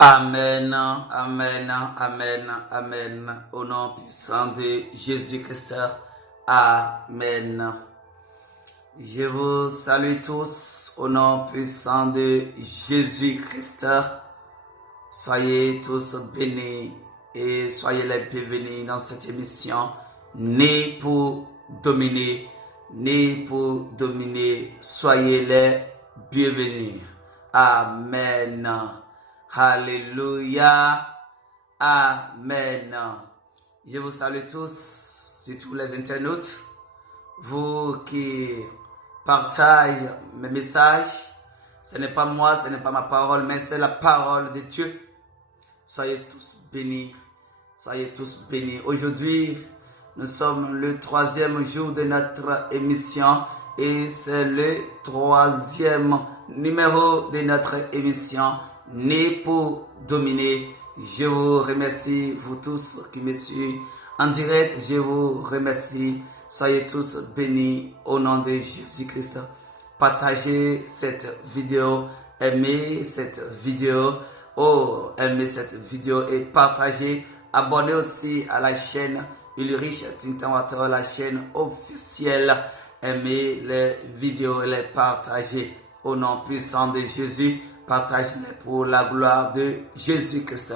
Amen, amen, amen, amen. Au nom puissant de Jésus-Christ. Amen. Je vous salue tous au nom puissant de Jésus-Christ. Soyez tous bénis et soyez les bienvenus dans cette émission. Né pour dominer, né pour dominer. Soyez les bienvenus. Amen. Alléluia. Amen. Je vous salue tous, surtout les internautes, vous qui partagez mes messages. Ce n'est pas moi, ce n'est pas ma parole, mais c'est la parole de Dieu. Soyez tous bénis. Soyez tous bénis. Aujourd'hui, nous sommes le 3e jour de notre émission et c'est le 3e numéro de notre émission Né pour dominer. Je vous remercie, vous tous qui me suivez en direct. Je vous remercie. Soyez tous bénis au nom de Jésus-Christ. Partagez cette vidéo, aimez cette vidéo. Aimez cette vidéo et partagez. Abonnez aussi à la chaîne Ulrich Tintin-Water, la chaîne officielle. Aimez les vidéos et les partagez. Au nom puissant de Jésus, partagez-les pour la gloire de Jésus-Christ.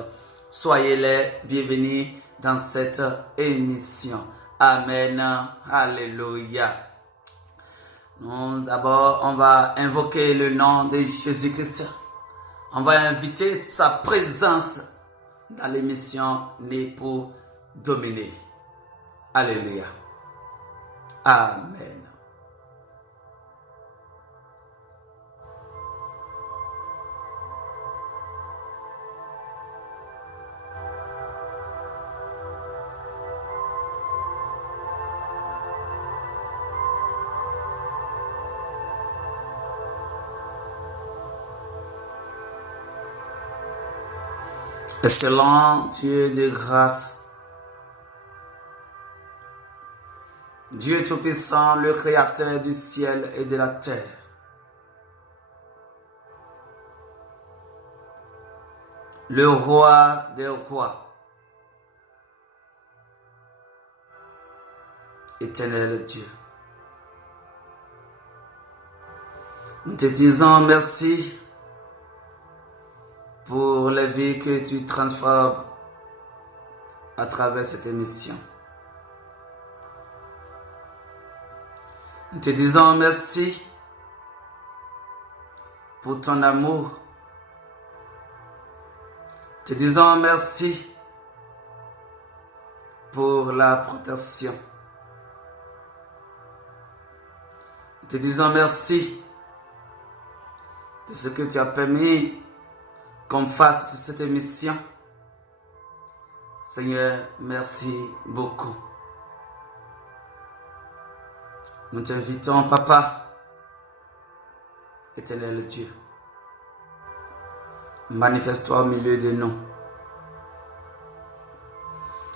Soyez les bienvenus dans cette émission. Amen. Alléluia. D'abord, on va invoquer le nom de Jésus-Christ. On va inviter sa présence dans l'émission Né pour dominer. Alléluia. Amen. Excellent Dieu de grâce, Dieu Tout-Puissant, le Créateur du ciel et de la terre. Le Roi des rois, éternel Dieu. Nous te disons merci pour les vies que tu transformes à travers cette émission. Nous te disons merci pour ton amour. Nous te disons merci pour la protection. Nous te disons merci de ce que tu as permis qu'on fasse de cette émission. Seigneur, merci beaucoup. Nous t'invitons, Papa, éternel Dieu. Manifeste-toi au milieu de nous.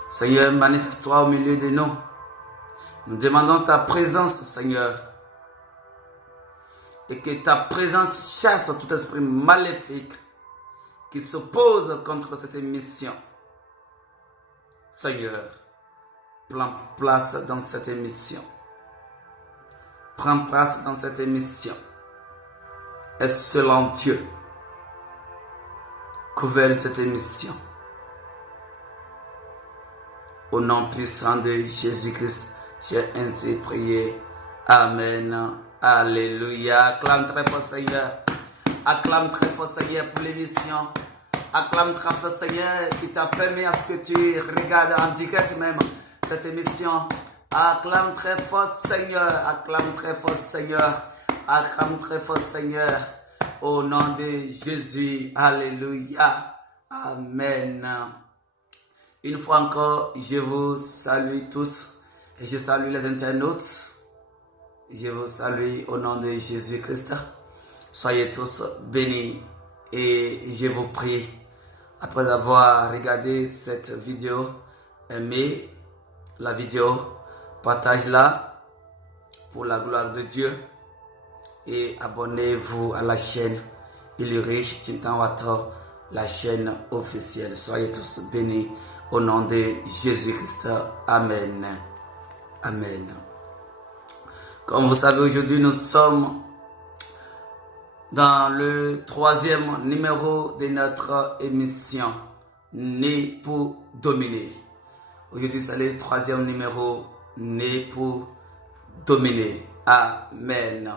Seigneur, manifeste-toi au milieu de nous. Nous demandons ta présence, Seigneur. Et que ta présence chasse tout esprit maléfique qui s'oppose contre cette émission. Seigneur, prends place dans cette émission. Prends place dans cette émission. Excellent Dieu, couvre cette émission. Au nom puissant de Jésus-Christ, j'ai ainsi prié. Amen. Alléluia. Acclame très fort, Seigneur. Acclame très fort, Seigneur, pour l'émission. Acclame très fort, Seigneur, qui t'a permis à ce que tu regardes en direct même cette émission. Acclame très fort, Seigneur. Acclame très fort, Seigneur. Acclame très fort, Seigneur. Au nom de Jésus. Alléluia. Amen. Une fois encore, je vous salue tous. Et je salue les internautes. Je vous salue au nom de Jésus-Christ. Soyez tous bénis et je vous prie, après avoir regardé cette vidéo, aimez la vidéo, partage-la pour la gloire de Dieu et abonnez-vous à la chaîne Ulrich Tintin-Water la chaîne officielle. Soyez tous bénis au nom de Jésus-Christ. Amen. Amen. Comme vous savez, aujourd'hui, nous sommes dans le 3e numéro de notre émission, Né pour dominer. Aujourd'hui, c'est le 3e numéro, Né pour dominer. Amen.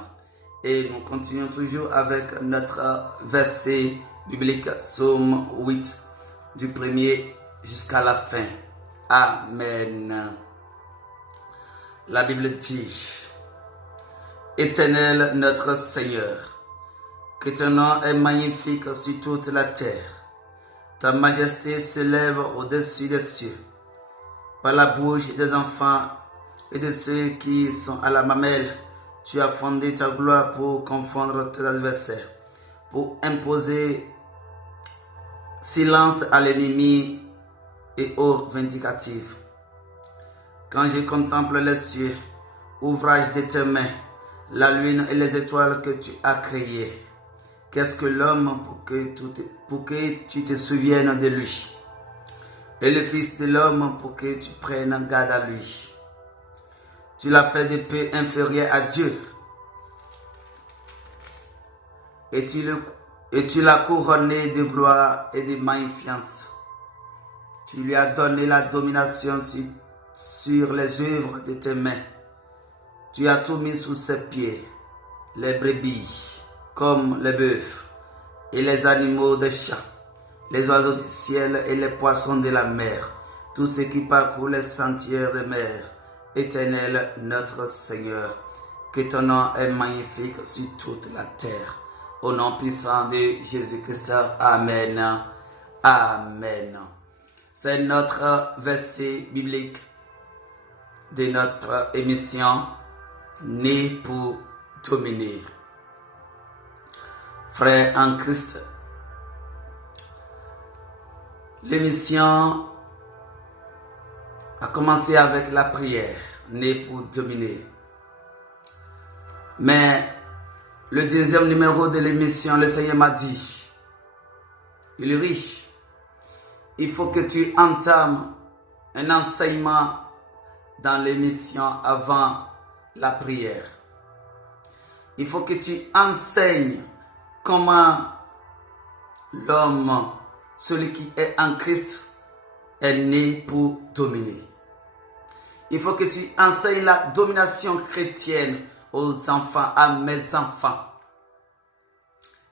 Et nous continuons toujours avec notre verset biblique, Psaume 8, du premier jusqu'à la fin. Amen. La Bible dit: Éternel notre Seigneur, que ton nom est magnifique sur toute la terre. Ta majesté se lève au-dessus des cieux. Par la bouche des enfants et de ceux qui sont à la mamelle, tu as fondé ta gloire pour confondre tes adversaires, pour imposer silence à l'ennemi et aux vindicatifs. Quand je contemple les cieux, ouvrage de tes mains, la lune et les étoiles que tu as créées, qu'est-ce que l'homme pour que tu te souviennes de lui, et le Fils de l'homme pour que tu prennes garde à lui. Tu l'as fait de peu inférieur à Dieu, et tu l'as couronné de gloire et de magnificence. Tu lui as donné la domination sur les œuvres de tes mains. Tu as tout mis sous ses pieds, les brebis comme les bœufs, et les animaux des champs, les oiseaux du ciel et les poissons de la mer, tous ceux qui parcourent les sentiers des mers. Éternel notre Seigneur, que ton nom est magnifique sur toute la terre. Au nom puissant de Jésus-Christ, Amen. Amen. C'est notre verset biblique de notre émission, Né pour dominer. Frères en Christ, l'émission a commencé avec la prière, Né pour dominer. Mais le 2e numéro de l'émission, le Seigneur m'a dit: il est riche. Il faut que tu entames un enseignement dans l'émission avant la prière. Il faut que tu enseignes comment l'homme, celui qui est en Christ, est né pour dominer. Il faut que tu enseignes la domination chrétienne aux enfants, à mes enfants.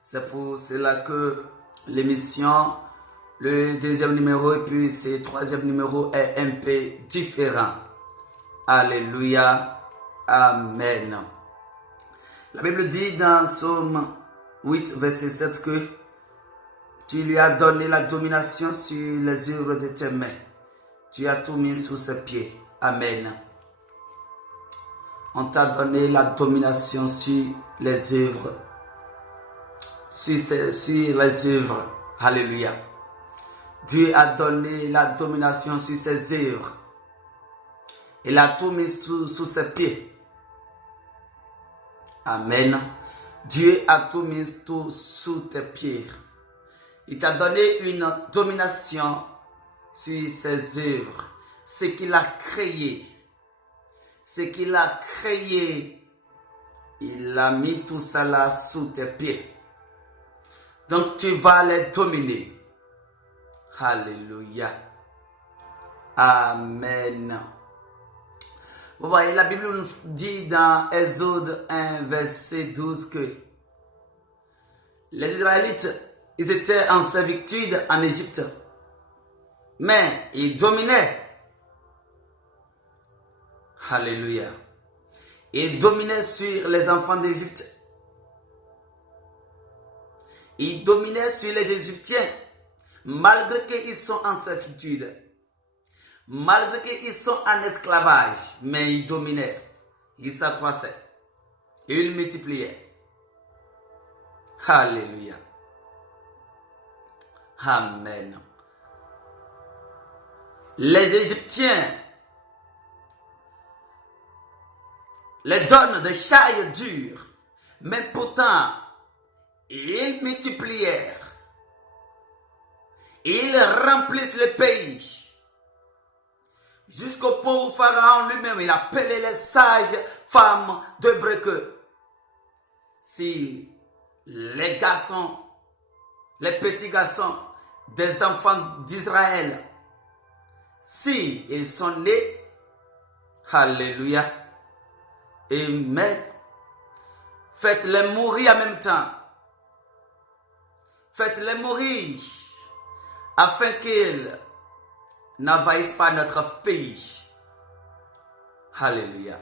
C'est pour cela que l'émission, le 2e numéro et puis ce 3e numéro est un peu différent. Alléluia. Amen. La Bible dit dans Psaume 8, verset 7 que tu lui as donné la domination sur les œuvres de tes mains. Tu as tout mis sous ses pieds. Amen. On t'a donné la domination sur les œuvres. Sur les œuvres. Alléluia. Dieu a donné la domination sur ses œuvres. Il a tout mis sous ses pieds. Amen. Dieu a tout mis sous tes pieds. Il t'a donné une domination sur ses œuvres. Ce qu'il a créé. Ce qu'il a créé. Il a mis tout ça là sous tes pieds. Donc tu vas les dominer. Alléluia. Amen. Vous voyez, la Bible nous dit dans Exode 1, verset 12 que les Israélites, ils étaient en servitude en Égypte, mais ils dominaient. Alléluia. Ils dominaient sur les enfants d'Égypte. Ils dominaient sur les Égyptiens, malgré qu'ils sont en servitude. Malgré qu'ils sont en esclavage, mais ils dominaient, ils s'accroissaient, et ils multipliaient. Alléluia. Amen. Les Égyptiens les donnent des chailles dures, mais pourtant, ils multiplièrent. Ils remplissent le pays. Jusqu'au point où Pharaon lui-même, il appelait les sages femmes d'Hébreu que si les garçons, les petits garçons des enfants d'Israël, si ils sont nés, alléluia, amen, faites-les mourir en même temps. Faites-les mourir afin qu'ils n'envahissent pas notre pays. Alléluia.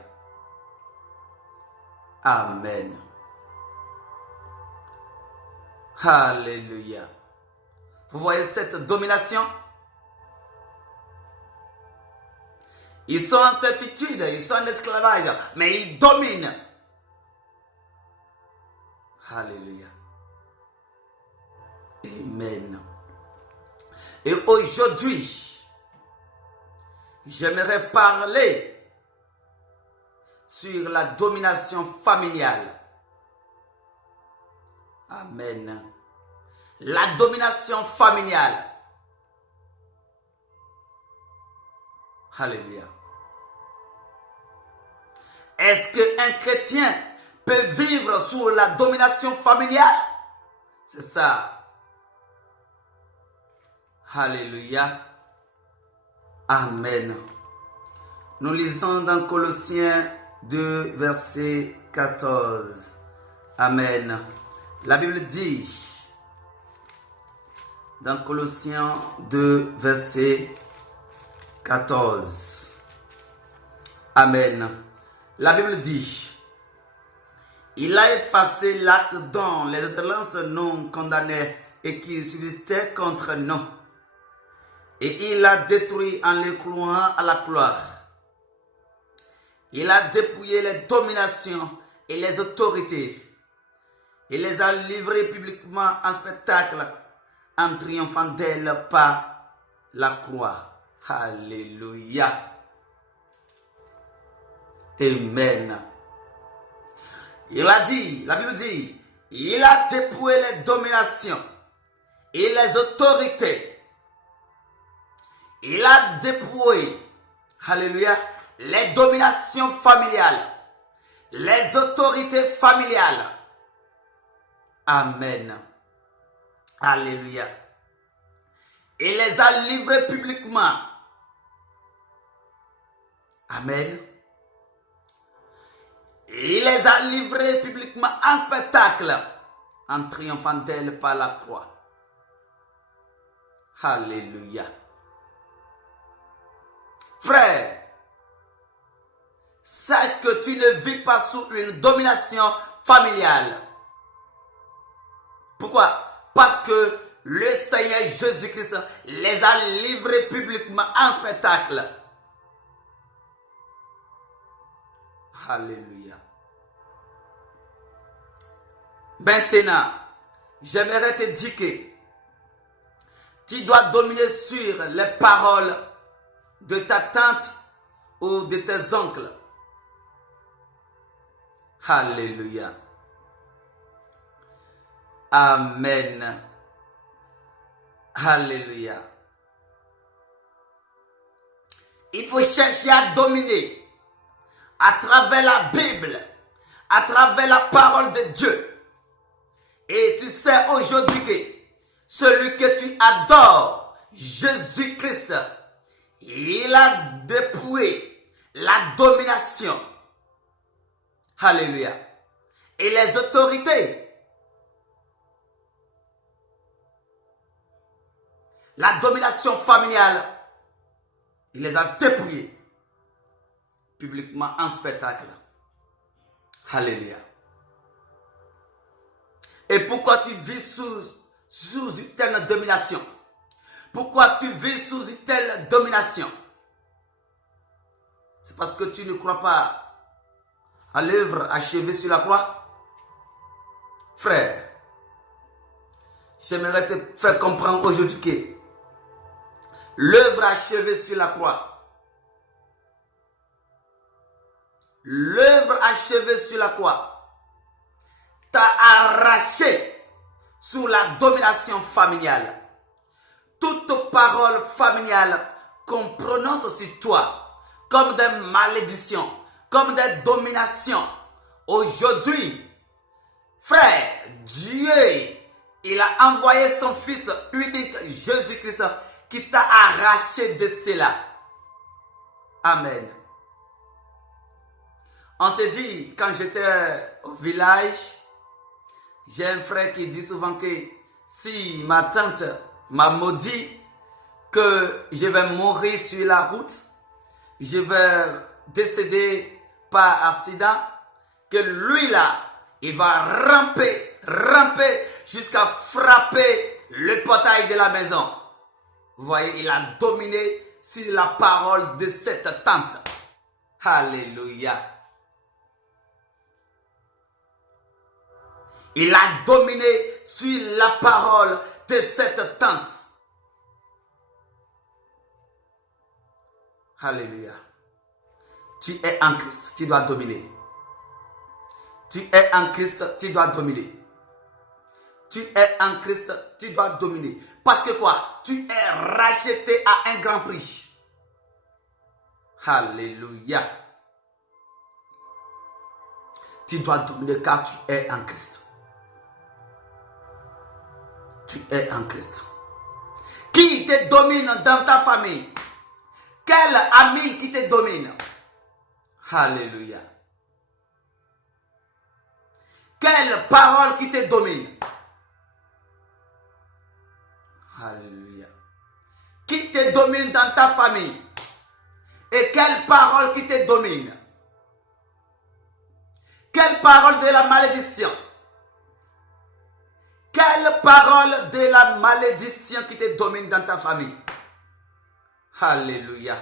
Amen. Alléluia. Vous voyez cette domination? Ils sont en servitude, ils sont en esclavage, mais ils dominent. Alléluia. Amen. Et aujourd'hui, j'aimerais parler sur la domination familiale. Amen. La domination familiale. Alléluia. Est-ce qu'un chrétien peut vivre sous la domination familiale? C'est ça. Alléluia. Amen. Nous lisons dans Colossiens 2, verset 14. Amen. La Bible dit, dans Colossiens 2, verset 14. Amen. La Bible dit, il a effacé l'acte dont les excellences nous condamnaient et qui subsistaient contre nous. Et il l'a détruit en les clouant à la croix. Il a dépouillé les dominations et les autorités. Il les a livrées publiquement en spectacle en triomphant d'elles par la croix. Alléluia. Amen. Il a dit, la Bible dit, il a dépouillé les dominations et les autorités. Il a dépouillé, alléluia, les dominations familiales, les autorités familiales. Amen. Alléluia. Il les a livrées publiquement. Amen. Il les a livrées publiquement en spectacle, en triomphant d'elles par la croix. Alléluia. Frère, sache que tu ne vis pas sous une domination familiale. Pourquoi? Parce que le Seigneur Jésus-Christ les a livrés publiquement en spectacle. Alléluia. Maintenant, j'aimerais te dire que tu dois dominer sur les paroles de ta tante ou de tes oncles. Alléluia. Amen. Alléluia. Il faut chercher à dominer à travers la Bible, à travers la parole de Dieu. Et tu sais aujourd'hui que celui que tu adores, Jésus-Christ, il a dépouillé la domination. Alléluia. Et les autorités. La domination familiale, il les a dépouillés publiquement en spectacle. Alléluia. Et pourquoi tu vis sous une telle domination? Pourquoi tu vis sous une telle domination? C'est parce que tu ne crois pas à l'œuvre achevée sur la croix? Frère, j'aimerais te faire comprendre aujourd'hui que l'œuvre achevée sur la croix, l'œuvre achevée sur la croix t'a arraché sous la domination familiale. toute parole familiale qu'on prononce sur toi, comme des malédictions, comme des dominations, aujourd'hui, frère, Dieu, il a envoyé son Fils unique, Jésus-Christ, qui t'a arraché de cela. Amen. On te dit, quand j'étais au village, j'ai un frère qui dit souvent que si ma tante m'a maudit, que je vais mourir sur la route, je vais décéder par accident, que lui là, il va ramper jusqu'à frapper le portail de la maison. Vous voyez, il a dominé sur la parole de cette tante. Alléluia. Il a dominé sur la parole de cette tante. Alléluia. Tu es en Christ, tu dois dominer. Tu es en Christ, tu dois dominer. Tu es en Christ, tu dois dominer. Parce que quoi? Tu es racheté à un grand prix. Alléluia. Tu dois dominer car tu es en Christ. Tu es en Christ. Qui te domine dans ta famille? Quel ami qui te domine? Alléluia. Quelle parole qui te domine? Alléluia. Qui te domine dans ta famille? Et quelle parole qui te domine? Quelle parole de la malédiction? Quelle parole de la malédiction qui te domine dans ta famille? Alléluia.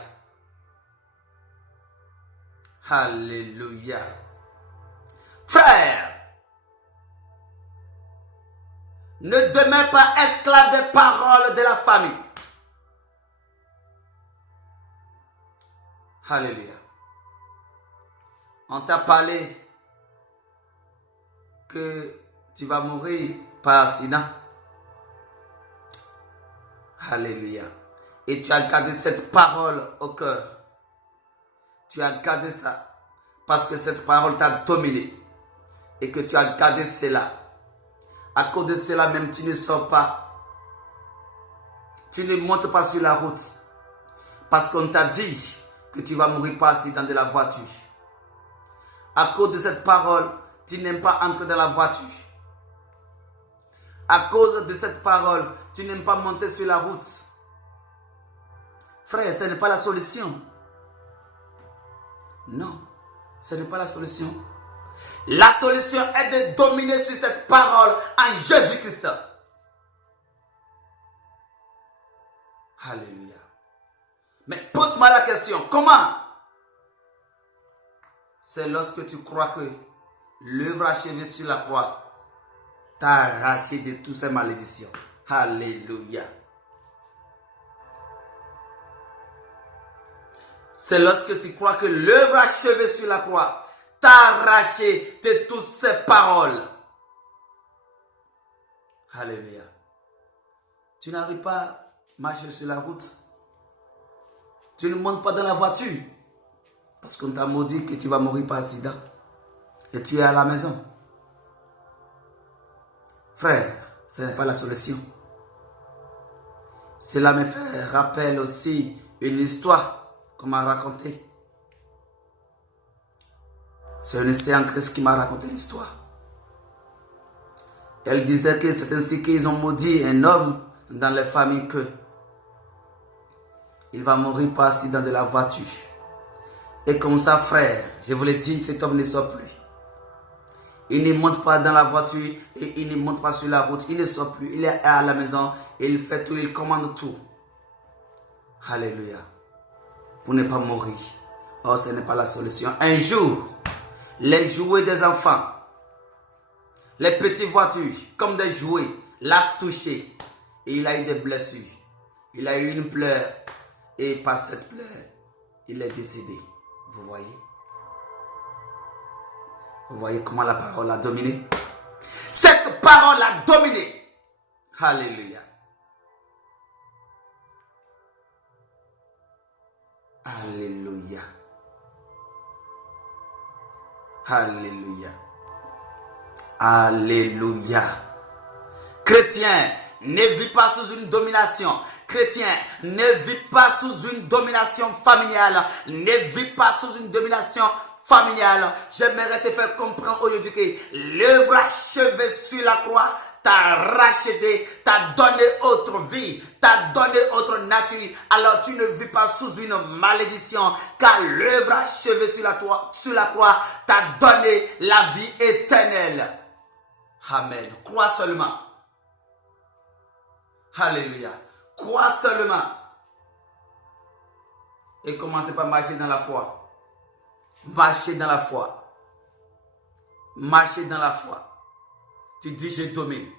Alléluia. Frère, ne demeure pas esclave des paroles de la famille. Alléluia. On t'a parlé que tu vas mourir par accident. Alléluia. Et tu as gardé cette parole au cœur. Tu as gardé ça parce que cette parole t'a dominé. Et que tu as gardé cela. À cause de cela même, tu ne sors pas. Tu ne montes pas sur la route. Parce qu'on t'a dit que tu vas mourir par accident de la voiture. À cause de cette parole, tu n'aimes pas entrer dans la voiture. À cause de cette parole, tu n'aimes pas monter sur la route. Frère, ce n'est pas la solution. Non, ce n'est pas la solution. La solution est de dominer sur cette parole en Jésus-Christ. Alléluia. Mais pose-moi la question, comment? C'est lorsque tu crois que l'œuvre achevée sur la croix t'a arraché de toutes ces malédictions. Alléluia. C'est lorsque tu crois que l'œuvre achevée sur la croix t'a arraché de toutes ces paroles. Alléluia. Tu n'arrives pas à marcher sur la route. Tu ne montes pas dans la voiture. Parce qu'on t'a maudit que tu vas mourir par accident. Et tu es à la maison. Frère, ce n'est pas la solution. Cela me fait rappeler aussi une histoire qu'on m'a racontée. C'est une sœur en Christ qui m'a raconté l'histoire. Elle disait que c'est ainsi qu'ils ont maudit un homme dans les familles que il va mourir par accident de la voiture. Et comme ça, frère, je vous l'ai dit, cet homme ne sort plus. Il ne monte pas dans la voiture et il ne monte pas sur la route. Il ne sort plus. Il est à la maison et il fait tout, il commande tout. Alléluia. Pour ne pas mourir. Oh, ce n'est pas la solution. Un jour, les jouets des enfants, les petites voitures, comme des jouets, l'a touché. Et il a eu des blessures. Il a eu une pleure. Et par cette pleure, il est décédé. Vous voyez? Vous voyez comment la parole a dominé? Cette parole a dominé. Alléluia. Alléluia. Alléluia. Alléluia. Chrétien, ne vis pas sous une domination. Chrétien, ne vis pas sous une domination familiale. Ne vis pas sous une domination familiale. J'aimerais te faire comprendre aujourd'hui que l'œuvre achevée sur la croix t'a racheté, t'a donné autre vie, t'a donné autre nature. Alors tu ne vis pas sous une malédiction, car l'œuvre achevée sur la croix t'a donné la vie éternelle. Amen. Crois seulement. Alléluia. Crois seulement. Et commencez par marcher dans la foi. Marcher dans la foi. Marcher dans la foi. Tu dis je domine.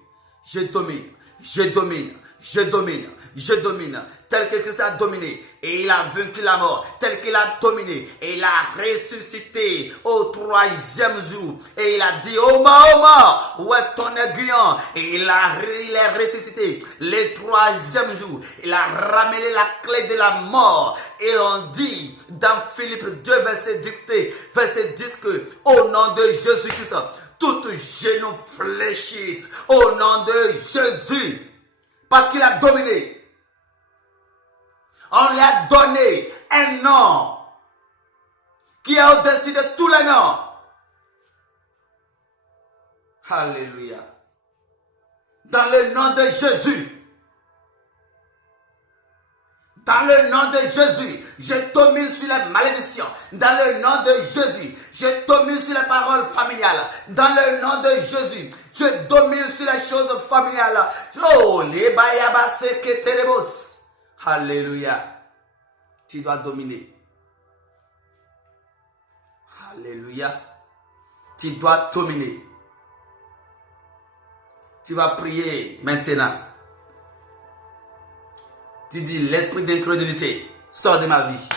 Je domine. Je domine. Je domine. Je domine. Tel que Christ a dominé. Et il a vaincu la mort. Tel qu'il a dominé. Et il a ressuscité au 3e jour. Et il a dit, oh mort, où est ton aiguillon? Et il est ressuscité le 3e jour. Il a ramené la clé de la mort. Et on dit dans Philippe 2, verset 10 que au nom de Jésus-Christ, tout genou fléchisse au nom de Jésus. Parce qu'il a dominé. On lui a donné un nom qui est au-dessus de tous les noms. Alléluia. Dans le nom de Jésus. Dans le nom de Jésus, je domine sur les malédictions. Dans le nom de Jésus, je domine sur les paroles familiales. Dans le nom de Jésus, je domine sur les choses familiales. Oh, les bayabase que terebos. Alléluia. Tu dois dominer. Alléluia. Tu dois dominer. Tu vas prier maintenant. Tu dis l'esprit d'incrédulité sort de ma vie.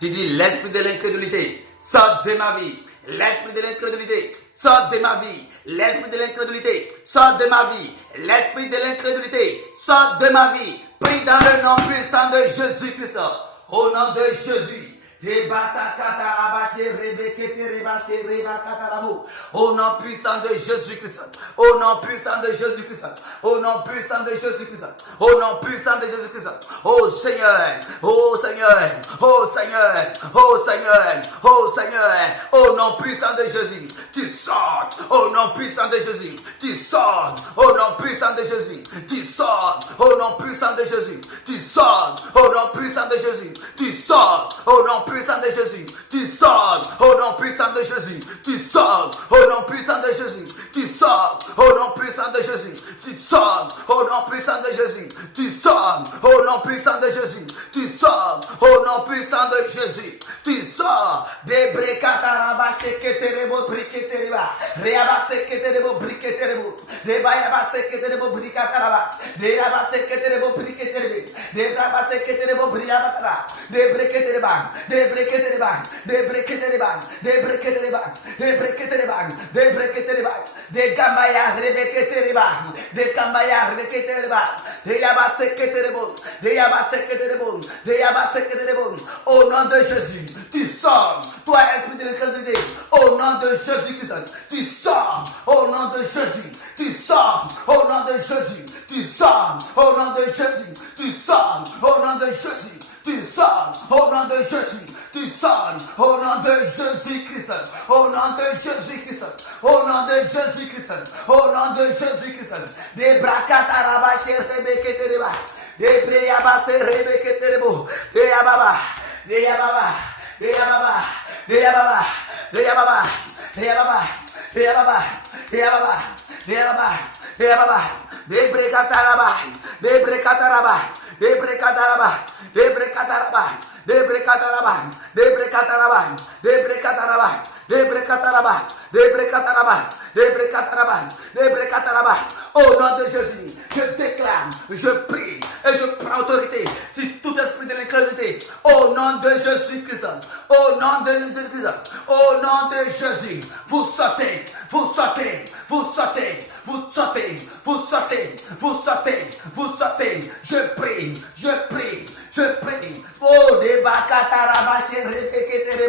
Tu dis l'esprit de l'incrédulité sort de ma vie. L'esprit de l'incrédulité sort de ma vie. L'esprit de l'incrédulité sort de ma vie. L'esprit de l'incrédulité sort de ma vie. Prie dans le nom puissant de Jésus-Christ. Au nom de Jésus. Au nom puissant de Jésus-Christ. Au nom puissant de Jésus-Christ. Au nom puissant de Jésus-Christ. Au nom puissant de Jésus-Christ. Oh Seigneur. Oh Seigneur. Oh Seigneur. Oh Seigneur. Oh Seigneur. Au nom puissant de Jésus. Tu sors. Au nom puissant de Jésus. Tu sors. Au nom puissant de Jésus. Tu sors. Au nom puissant de Jésus. Tu sors. Au nom puissant de Jésus. Tu sors. Au nom puissant de Jésus, tu sors au nom puissant de Jésus, tu sors au nom puissant de Jésus, tu sors au nom puissant de Jésus, tu sors au nom puissant de Jésus, tu sors au nom puissant de Jésus, tu sors au nom puissant de Jésus, tu sors de brekatara keterebo briketeriba, reabase keterebo briketerebo, de bayabase keterebo brikataraba, de rabase keterebo briketerebe, de rabase keterebo briabatara, de breketereba, de breketereba, de breketereba, de breketereba, de breketereba, de breketereba, de gambaya rebeketereba, de gambaya rebeketereba, de yabase keterebo, de yabase keterebo, de yabase keterebo. Au nom de Jésus, tu sors, toi esprit de l'incrédulité, au nom de Jésus-Christ, tu sors, au nom de Jésus, tu sors, au nom de Jésus, tu sors, au nom de Jésus, tu sors, au nom de Jésus. Tu sors au nom de Jésus. Tu sors au nom de Jésus-Christ. Au nom de Jésus-Christ. Au nom de Jésus-Christ. Au nom de Jésus-Christ. De brakatarabashe rebeketereba. De breyabase rebeketerebo. De yababa. De yababa. De yababa. De yababa. De yababa. De yababa. De yababa. De yababa. De yababa. De yababa. De brekataraba. De brekataraba. De brekataraba. De brekataraba, de brekataraba, de brekataraba, de brekataraba, de brekataraba, de brekataraba, de brekataraba, de brekataraba. Au nom de Jésus, je déclare, je prie et je prends autorité sur tout esprit de l'incrédulité. Au nom de Jésus-Christ, au nom de Jésus-Christ, au nom de Jésus, vous sortez, vous sortez, vous sortez, vous sortez, vous sortez, vous sortez, vous sortez. Je prie, je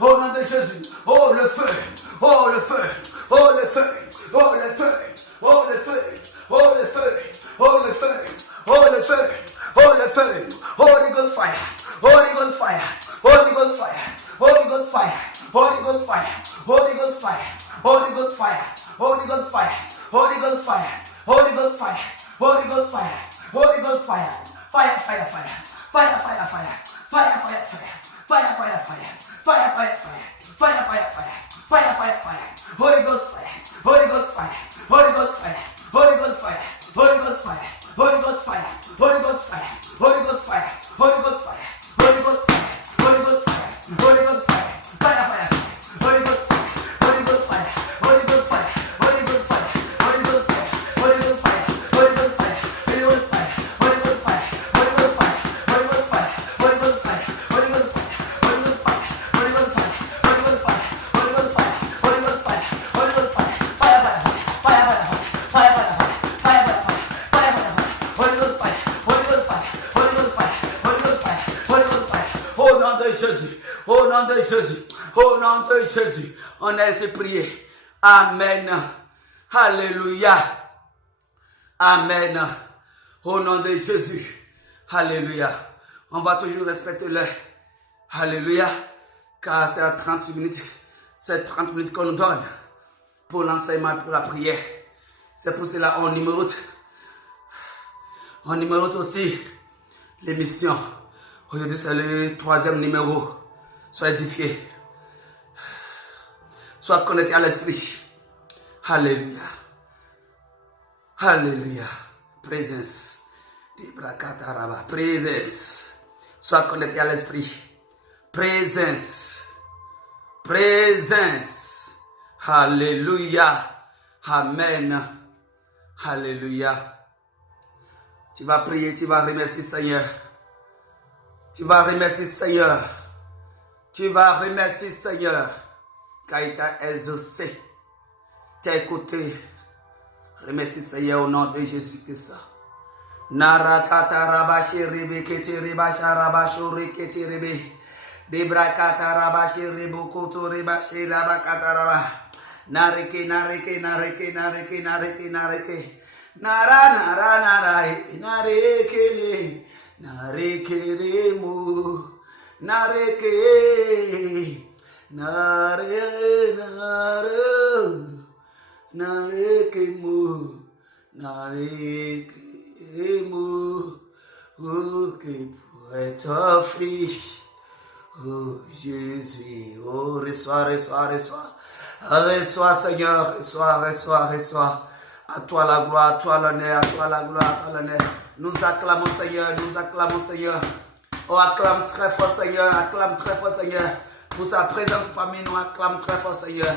Au nom de Jésus. Oh le feu. Oh le feu. Oh le feu. Oh le feu. Oh le feu. Oh le feu. Oh le feu. Oh le feu. Oh le feu. Holy Ghost fire. Holy Ghost fire. Holy Ghost fire. Holy Ghost fire. Holy Ghost fire. Holy Ghost fire. Holy Ghost fire. Holy Ghost fire. Holy Ghost fire. Holy Ghost fire. Holy Ghost fire. Holy Ghost fire. Fire, fire, fire. Fire, fire, fire. Fire, fire, fire. Fire, fire, fire. Fire, fire, fire. Fire, fire, fire. Fire, fire, fire. Holy Ghost fire. Holy Ghost fire. Holy Ghost fire. Holy Ghost fire. Holy Ghost fire. Holy Ghost fire. Holy Ghost fire. Holy Ghost fire. Holy Ghost fire. Holy Ghost fire. Holy Ghost fire. Holy Ghost fire. Fire, fire, fire. Holy Ghost fire. Holy Ghost fire. Holy Ghost fire. Holy Ghost fire. Holy Ghost fire. Holy Ghost fire. Holy Ghost fire. Holy Ghost fire. Holy Ghost fire. Holy Ghost fire. Holy Ghost fire. Holy Ghost fire. Holy Ghost fire. Holy Ghost fire. Holy Ghost fire. Holy Ghost fire. Holy Ghost fire. Holy Ghost fire. Holy Ghost fire. Fire, fire, fire, fire, fire, fire, fire, fire, fire, fire, Holy Ghost fire. Holy Ghost fire. Holy Ghost fire. Holy Ghost fire. Holy Ghost fire. Au nom de Jésus. Au nom de Jésus. Au nom de Jésus. On a essayé de prier. Amen. Alléluia. Amen. Au nom de Jésus. Alléluia. On va toujours respecter l'heure. Alléluia. Car c'est à 30 minutes. C'est 30 minutes qu'on nous donne pour l'enseignement, pour la prière. C'est pour cela qu'on numérote. On numérote aussi l'émission. Aujourd'hui, c'est le 3e numéro. Sois édifié. Sois connecté à l'esprit. Alléluia. Alléluia. Présence. Présence. Sois connecté à l'esprit. Présence. Présence. Alléluia. Amen. Alléluia. Tu vas prier, tu vas remercier Seigneur. Tu vas remercier Seigneur. Tu vas remercier Seigneur. Car il t'a exaucé. T'as écouté. Remercie Seigneur au nom de Jésus-Christ. Narakata rabashi ribi keti ribasha rabasho riketi ribi. Debrakata rabashi ribukutu ribashi rabakata raba. Nareke nareke nareke nareke nareke nareke. Nara nara narai nareke nareke remu nareke nare nare nareke mu nareke mu que pour être offrir oh Jésus oh reçois reçois reçois reçois Seigneur reçois reçois reçois. À toi la gloire, à toi l'honneur, à toi la gloire, à toi l'honneur. Nous acclamons Seigneur, nous acclamons Seigneur. Oh, acclame très fort Seigneur, acclame très fort Seigneur. Pour sa présence parmi nous, acclame très fort Seigneur.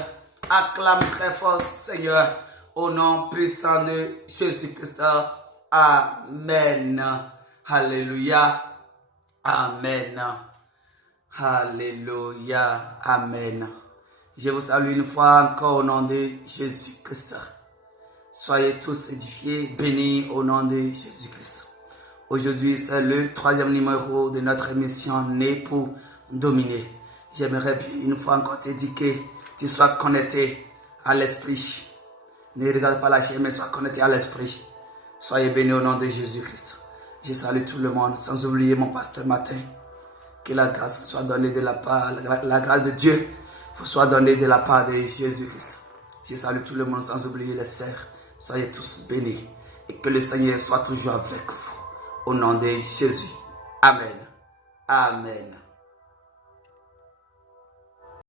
Acclame très fort Seigneur. Au nom puissant de Jésus-Christ. Amen. Alléluia. Amen. Alléluia. Amen. Je vous salue une fois encore au nom de Jésus-Christ. Soyez tous édifiés, bénis au nom de Jésus-Christ. Aujourd'hui, c'est le 3e numéro de notre émission Né pour dominer. J'aimerais bien une fois encore te dire que tu sois connecté à l'esprit. Ne regarde pas la chair, mais sois connecté à l'esprit. Soyez bénis au nom de Jésus-Christ. Je salue tout le monde, sans oublier mon pasteur Martin. Que la grâce soit donnée de la part, la grâce de Dieu vous soit donnée de la part de Jésus-Christ. Je salue tout le monde, sans oublier les sœurs. Soyez tous bénis et que le Seigneur soit toujours avec vous. Au nom de Jésus. Amen. Amen.